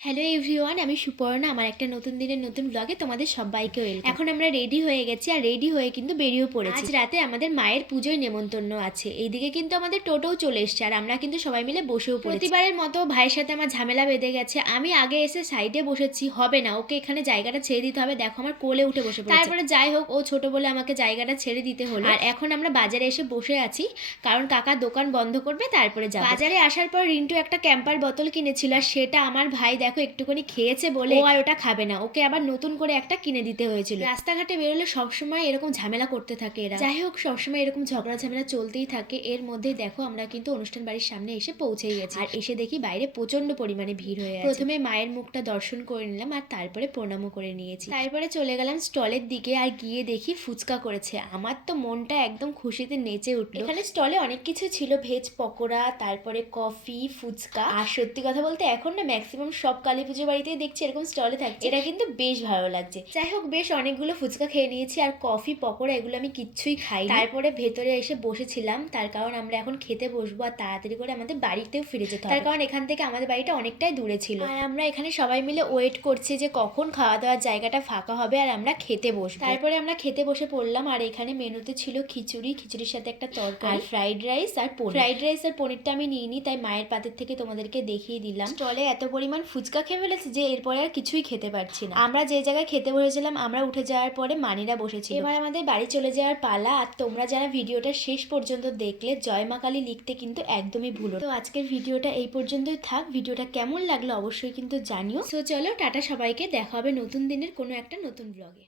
Hello everyone, আমি সুপর্ণা। আমার একটা নতুন দিনের নতুন ব্লগে তোমাদের সবাইকে ওয়েলকাম। এখন আমরা রেডি হয়ে গেছি, আর রেডি হয়ে কিন্তু বেরিয়েও পড়েছি। আজ রাতে আমাদের মায়ের পুজোয় নেমন্তন্ন আছে। এইদিকে কিন্তু আমাদের টোটোও চলে এসছে, আর আমরা কিন্তু সবাই মিলে বসেও পড়েছি। প্রতিবারের মতো ভাইয়ের সাথে আমার ঝামেলা বেঁধে গেছে। আমি আগে এসে সাইডে বসেছি, হবে না, ওকে এখানে জায়গাটা ছেড়ে দিতে হবে। দেখো আমার কোলে উঠে বসে পড়েছে। তারপরে যাই হোক, ও ছোট বলে আমাকে জায়গাটা ছেড়ে দিতে হলো। আর এখন আমরা বাজারে এসে বসে আছি, কারণ কাকা দোকান বন্ধ করবে, তারপরে যাব। বাজারে আসার পর রিন্টু একটা ক্যাম্পার বোতল কিনেছিল, আর সেটা আমার ভাই দেখো একটুখানি খেয়েছে বলে ও আর ওটা খাবে না, ওকে আবার নতুন করে একটা কিনে দিতে হয়েছিল। রাস্তাঘাটে বেরোলে সবসময় এরকম ঝামেলা করতে থাকে এরা। যাই হোক, সবসময় এরকম ঝগড়া ঝামেলা চলতেই থাকে। এর মধ্যেই দেখো আমরা কিন্তু অনুষ্ঠান বাড়ির সামনে এসে পৌঁছেই গেছি, আর এসে দেখি বাইরে প্রচন্ড পরিমাণে ভিড় হয়ে আছে। প্রথমে মায়ের মুখটা দর্শন করে নিলাম, আর তারপরে প্রণামও করে নিয়েছি। তারপরে চলে গেলাম স্টলের দিকে, আর গিয়ে দেখি ফুচকা করেছে। আমার তো মনটা একদম খুশিতে নেচে উঠলো। এখানে স্টলে অনেক কিছু ছিল, ভেজ পকোড়া, তারপরে কফি, ফুচকা। আর সত্যি কথা বলতে এখন না ম্যাক্সিমাম সব কালী পুজো বাড়িতেই দেখছি এরকম স্টলে থাকছে। এটা কিন্তু বেশ ভালো লাগছে। যাই হোক, বেশ অনেকগুলো ফুচকা খেয়ে নিয়েছি, আর কফি পকোড়া এগুলো আমি কিচ্ছুই খাই। তারপরে ভেতরে এসে বসেছিলাম, তার কারণ আমরা এখন খেতে বসবো, আর তাড়াতাড়ি করে আমাদের বাড়িতেও ফিরে যেতে হবে, তার কারণ এখান থেকে আমাদের বাড়িটা অনেকটাই দূরে ছিল। আর আমরা এখানে সবাই মিলে ওয়েট করছি যে কখন খাওয়া দাওয়ার জায়গাটা ফাঁকা হবে আর আমরা খেতে বসবো। তারপরে আমরা খেতে বসে পড়লাম, আর এখানে মেনুতে ছিল খিচুড়ি, খিচুড়ির সাথে একটা তরকারি, ফ্রাইড রাইস আর পনির। ফ্রাইড রাইস আর পনিরটা আমি নিইনি, তাই মায়ের পাতের থেকে তোমাদেরকে দেখিয়ে দিলাম। স্টলে এত পরিমাণ ফুচকা খেয়ে ফেলেছি যে এরপরে আর কিছুই খেতে পারছি না। আমরা যে জায়গায় খেতে বসেছিলাম, আমরা উঠে যাওয়ার পরে মানিরা বসেছিল। এবার আমাদের বাড়ি চলে যাওয়ার পালা। আর তোমরা যারা ভিডিওটা শেষ পর্যন্ত দেখলে, জয় মা কালী লিখতে কিন্তু একদমই ভুলো। তো আজকের ভিডিওটা এই পর্যন্তই থাক। ভিডিওটা কেমন লাগলো অবশ্যই কিন্তু জানিও। সো চলো টাটা সবাইকে, দেখা হবে নতুন দিনের কোনো একটা নতুন ব্লগে।